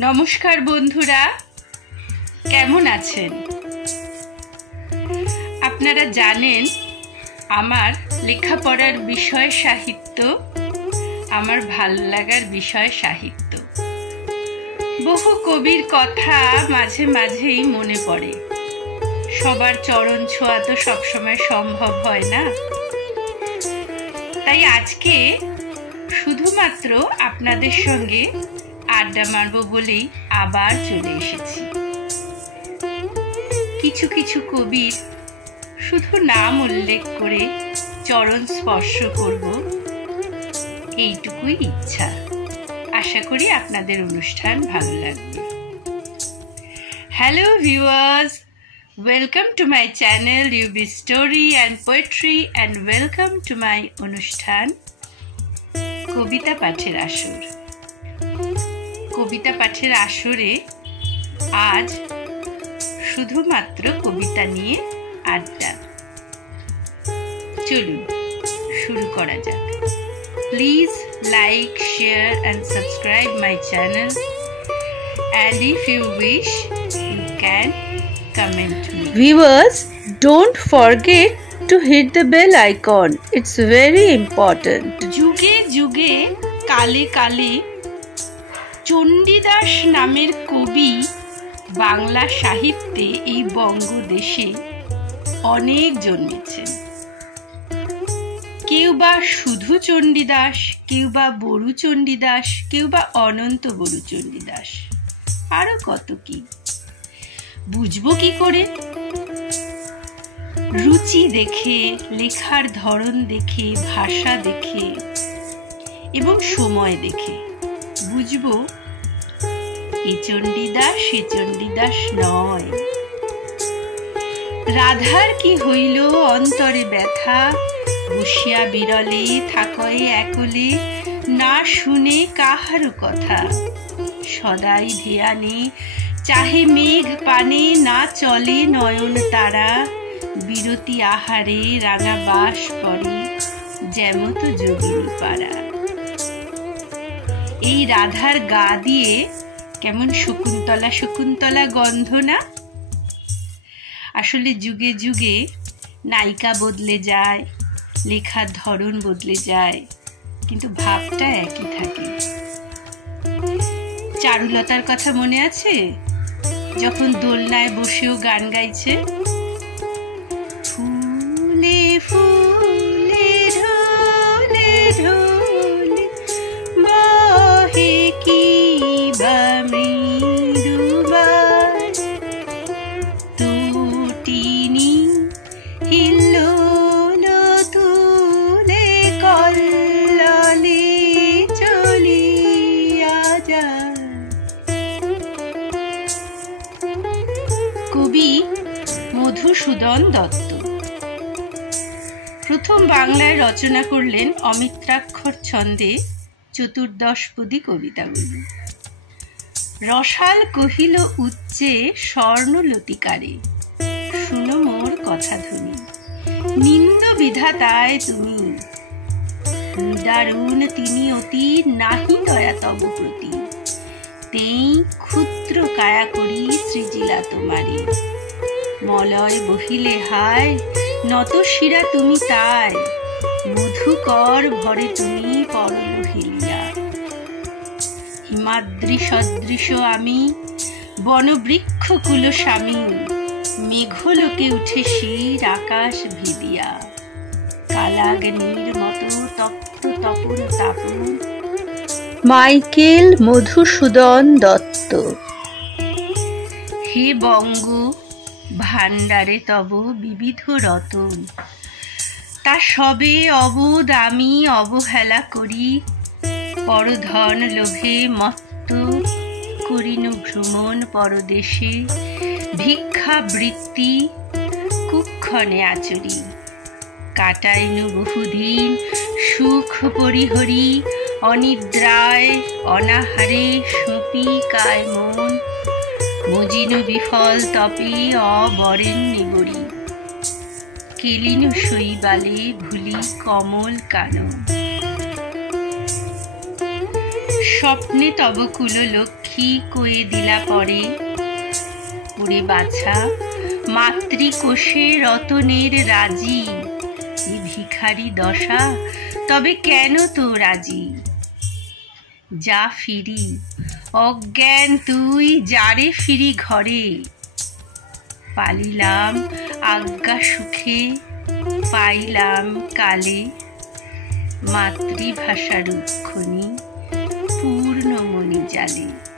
নমস্কার বন্ধুরা, কেমন আছেন? আপনারা জানেন আমার লেখাপড়ার বিষয় সাহিত্য, আমার ভালো লাগার বিষয় সাহিত্য। বহু কবির কথা মাঝে মাঝেই মনে পড়ে। সবার চরণ ছোঁয়া তো সবসময় সম্ভব হয় না। তাই আজকে শুধুমাত্র আপনাদের সঙ্গে আড্ডা মারব বলেই আবার চলে এসেছি। কিছু কিছু কবির শুধু নাম উল্লেখ করে চরণ স্পর্শ করব, এইটুকুই ইচ্ছা। আশা করি আপনাদের অনুষ্ঠান ভালো লাগবে। Hello viewers, welcome to my channel UB story and poetry and welcome to my অনুষ্ঠান কবিতা পাঠের আসর। কবিতা পাঠের আসরে আজ শুধুমাত্র কবিতা নিয়ে আড্ডা। চলুন শুরু করা যাক। Please like, share and subscribe my channel, and if you wish you can comment me. Viewers, don't forget to hit the bell icon. It's very important. যুগে যুগে কালে কালে চণ্ডীদাস নামের কবি বাংলা সাহিত্যে এই বঙ্গদেশে অনেক জন্মেছেন। কেউ বা শুধু চণ্ডীদাস, কেউ বা বড়ু চণ্ডীদাস, কেউ বা অনন্ত বড়ু চণ্ডীদাস, আরো কত কি। বুঝবো কি করে? রুচি দেখে, লেখার ধরন দেখে, ভাষা দেখে এবং সময় দেখে বুঝবো এ চণ্ডীদাস সে চণ্ডীদাস নয়। রাধার কি হইল অন্তরে ব্যথা, বসিয়া বিরলে থাকয়ে একলে, না শুনে কাহারও কথা। সদাই ধ্যানে চাহে মেঘ পানে, না চলে নয়ন তারা, বিরতি আহারে রাঙা বাস পরে, যেমত যোগিনী পাড়া। এই রাধার গা দিয়ে কেমন শকুন্তলা শকুন্তলা গন্ধ না? আসলে যুগে যুগে নায়িকা বদলে যায়, লেখার ধরন বদলে যায়, কিন্তু ভাবটা একই থাকে। চারুলতার কথা মনে আছে? যখন দোলনায় বসেও গান গাইছে, ফুলে ফুলে ঢলে ঢলে বহে কি বা মৃদুবাই, তুটিনি হিল্লোল তুলে কল্লোলে চলিয়া যায়। কবি মধুসূদন দত্ত প্রথম বাংলায় রচনা করলেন অমিত্রাক্ষর ছন্দে চতুর্দশপদী কবিতাগুলি। রসাল কহিল উচ্চে স্বর্ণলতিকারে, শুনো মোর কথা ধ্বনি, নিন্দ বিধাতায় তুমি, নিদারুণ তিনি অতি, নাহি দয়া তব প্রতি, তেই ক্ষুদ্র কায়া করি সৃজিলা তোমারে, মলয় বহিলে হায় নত শিরা তুমি তাই, মধুকর ভরে তুমি পরলোহিলা। হিমাদ্রি সদৃশ আমি বনবৃক্ষ কুল স্বামী, মেঘলোকে উঠে শির আকাশ ভেদিয়া, কালাগ্নির মতো তপ্ত তপন তাপন। মাইকেল মধুসূদন দত্ত। হে বঙ্গ, ভাণ্ডারে তব বিবিধ রতন, তা সবে অবোধ আমি অবহেলা করি, পরধন লোভে মত্ত করিনু ভ্রমণ পরদেশে, ভিক্ষাবৃত্তি কুক্ষণে আচরি, কাটাইনু বহুদিন সুখ পরিহরি, অনিদ্রায় অনাহারে সপি কায় মন, মজিনু বিফল তপে অবরেণ্যে বরি, কেলিনু শৈবালে ভুলি কমল কানন। স্বপ্নে তব কুল লক্ষ্মী কি কয়ে দিলা পরে। ওরে বাছা, মাতৃকোষে রতনের রাজি, এ ভিখারি দশা তবে কেন তো রাজি। যা ফিরি অজ্ঞান তুই, যারে ফিরি ঘরে। পালিলাম আজ্ঞা সুখে, পাইলাম কালে, মাতৃভাষা রুক্ষণী পূর্ণমণি জালে।